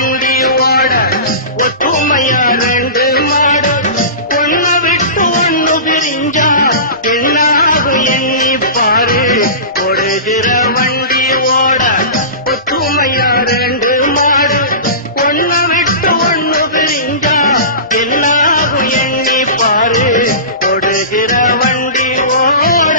வண்டி ஓட ஒத்துமையா ரெண்டு மாடு ஒன்ன விட்டு ஒண்ணு பிரிஞ்சா என்னாகும் எண்ணி பாரு ஓடுகிற வண்டி ஓட ஒத்துமையா ரெண்டு மாடு ஒன்ன விட்டு ஒண்ணு பிரிஞ்சா என்னாகும் எண்ணி பாரு ஓடுகிற வண்டி ஓட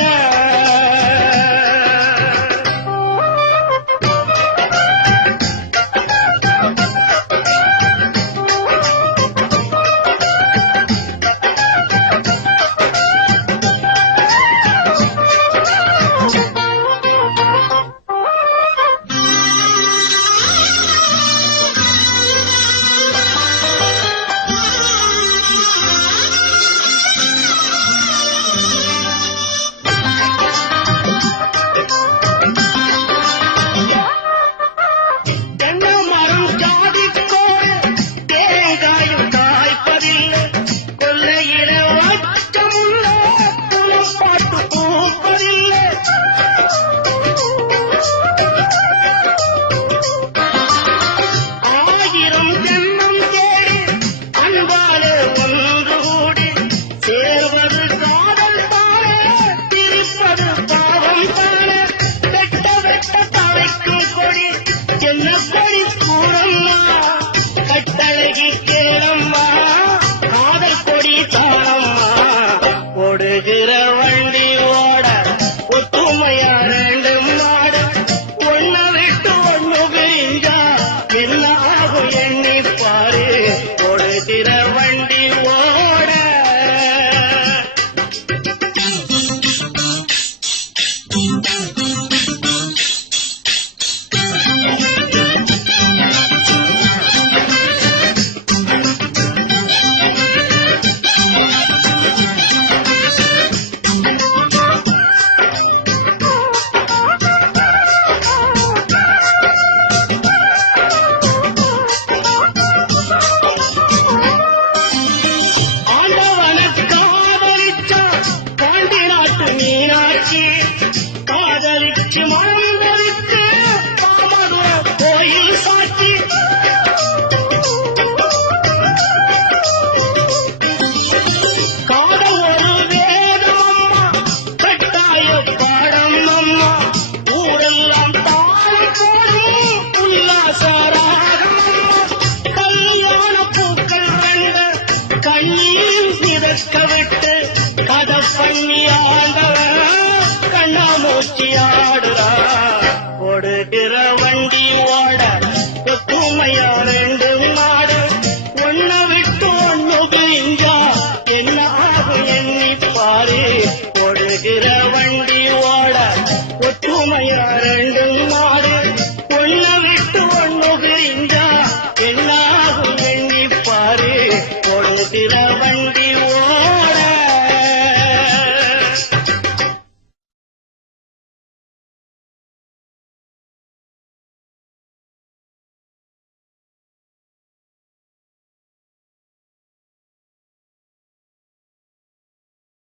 கட்டழகி கேளம்மா காதல் கொடி தாளம்மா ஓடுகிற வண்டி ஓட ஒத்துமையா ரெண்டு மாடு ஒன்ன விட்டு ஒண்ணு பிரிஞ்சா என்ன ஆகும் எண்ணி பாரு ஓடுகிற வண்டி ஓட காதலிச்சு மறந்தளித்து பாமதுர கோயில் சாட்சி காதல் ஒரு வேதமம்மா கட்டாய பாடம் அம்மா ஊரெல்லாம் தாழ் போடும் உல்லாசராகம் கல்யாண பூக்கள் கண்டு கண்ணீர் மிதக்க விட்டு கதை பண்ணி ஆண்டவன் மூச்சியாடுறா ஓடுகிற வண்டி ஓட ஒத்துமையா ரெண்டு மாடு ஒன்ன விட்டு ஒண்ணு பிரிஞ்சா என்ன ஆகும் எண்ணி பாரு ஓடுகிற வண்டி ஓட ஒத்துமையா ரெண்டு மாடு ஒன்ன விட்டு ஒண்ணு பிரிஞ்சா என்ன ஆகும் எண்ணி பாரு ஓடுகிற வண்டி